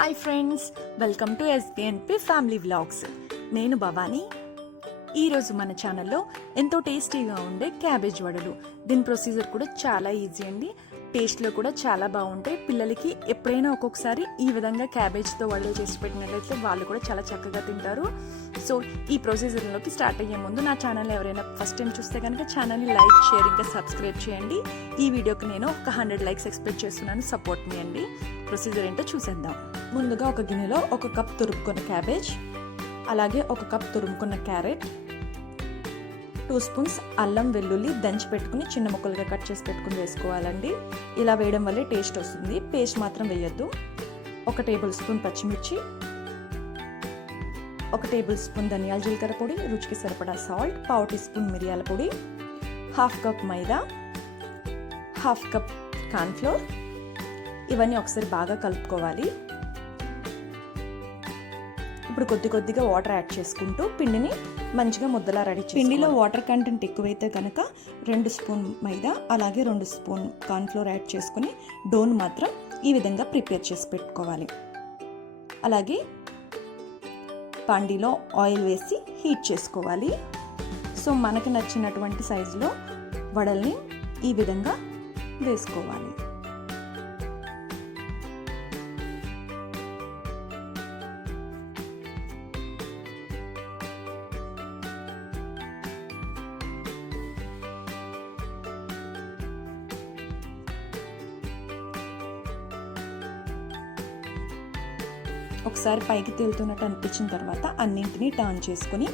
Hi friends welcome to SBNP family vlogs. నేను భవానీ. ఈరోజు మన ఛానల్లో ఎంతో టేస్టీగా ఉండే క్యాబేజ్ వడలు. దీని ప్రొసీజర్ కూడా చాలా ఈజీ అండి. టేస్ట్లో కూడా చాలా బాగుంటాయి. పిల్లలకి ఎప్పుడైనా ఒక్కొక్కసారి ఈ విధంగా క్యాబేజ్తో వడలు చేసి పెట్టినట్లయితే వాళ్ళు కూడా చాలా చక్కగా తింటారు. సో ఈ ప్రొసీజర్లోకి స్టార్ట్ అయ్యే ముందు నా ఛానల్ ఎవరైనా ఫస్ట్ టైం చూస్తే కనుక ఛానల్ని లైక్ షేర్ ఇంకా సబ్స్క్రైబ్ చేయండి. ఈ వీడియోకి నేను ఒక హండ్రెడ్ లైక్స్ ఎక్స్పెక్ట్ చేస్తున్నాను. సపోర్ట్ మీ అండి. ప్రొసీజర్ ఏంటో చూసేద్దాం. ముందుగా ఒక గిన్నెలో ఒక కప్ తురుముకున్న క్యాబేజ్ అలాగే ఒక కప్ తురుముకున్న క్యారెట్ టూ స్పూన్స్ అల్లం వెల్లుల్లి దంచి పెట్టుకుని చిన్న ముక్కలుగా కట్ చేసి పెట్టుకుని వేసుకోవాలండి. ఇలా వేయడం వల్లే టేస్ట్ వస్తుంది. పేస్ట్ మాత్రం వేయొద్దు. ఒక టేబుల్ స్పూన్ పచ్చిమిర్చి ఒక టేబుల్ స్పూన్ ధనియాల జీలకర్ర పొడి రుచికి సరిపడా సాల్ట్ పావు టీ స్పూన్ మిరియాల పొడి half cup maida half cup cornflour. ఇవన్నీ ఒకసారి బాగా కలుపుకోవాలి. ఇప్పుడు కొద్ది కొద్దిగా వాటర్ యాడ్ చేసుకుంటూ పిండిని మంచిగా ముద్దలా రెడీ పిండిలో వాటర్ కంటెంట్ ఎక్కువైతే కనుక రెండు స్పూన్ మైదా అలాగే రెండు స్పూన్ కార్న్ఫ్లోర్ యాడ్ చేసుకుని డోన్ మాత్రం ఈ విధంగా ప్రిపేర్ చేసి పెట్టుకోవాలి. అలాగే పండిలో ఆయిల్ వేసి హీట్ చేసుకోవాలి. సో మనకి నచ్చినటువంటి సైజులో వడల్ని ఈ విధంగా వేసుకోవాలి. ఒకసారి పైకి తేలుతున్నట్టు అనిపించిన తర్వాత అన్నింటినీ టర్న్ చేసుకుని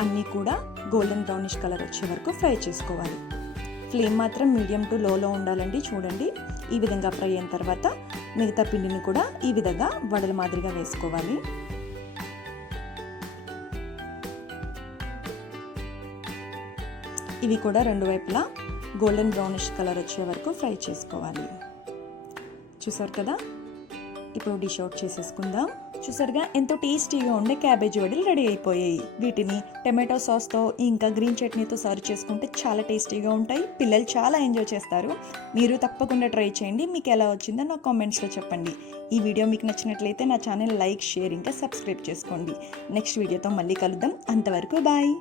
అన్నీ కూడా గోల్డెన్ బ్రౌనిష్ కలర్ వచ్చే వరకు ఫ్రై చేసుకోవాలి. ఫ్లేమ్ మాత్రం మీడియం టు లోలో ఉండాలండి చూడండి. ఈ విధంగా ఫ్రై అయిన తర్వాత మిగతా పిండిని కూడా ఈ విధంగా వడల మాదిరిగా వేసుకోవాలి. ఇవి కూడా రెండు వైపులా గోల్డెన్ బ్రౌనిష్ కలర్ వచ్చే వరకు ఫ్రై చేసుకోవాలి. చూసారు కదా? ఇప్పుడు డిష్ అవుట్ చేసేసుకుందాం. చూసారుగా ఎంతో టేస్టీగా ఉండే క్యాబేజ్ వడలు రెడీ అయిపోయాయి. వీటిని టమాటో సాస్తో ఇంకా గ్రీన్ చట్నీతో సర్వ్ చేసుకుంటే చాలా టేస్టీగా ఉంటాయి. పిల్లలు చాలా ఎంజాయ్ చేస్తారు. మీరు తప్పకుండా ట్రై చేయండి. మీకు ఎలా వచ్చిందో నా కామెంట్స్లో చెప్పండి. ఈ వీడియో మీకు నచ్చినట్లయితే నా ఛానల్ లైక్ షేర్ ఇంకా సబ్స్క్రైబ్ చేసుకోండి. నెక్స్ట్ వీడియోతో మళ్ళీ కలుద్దాం. అంతవరకు బాయ్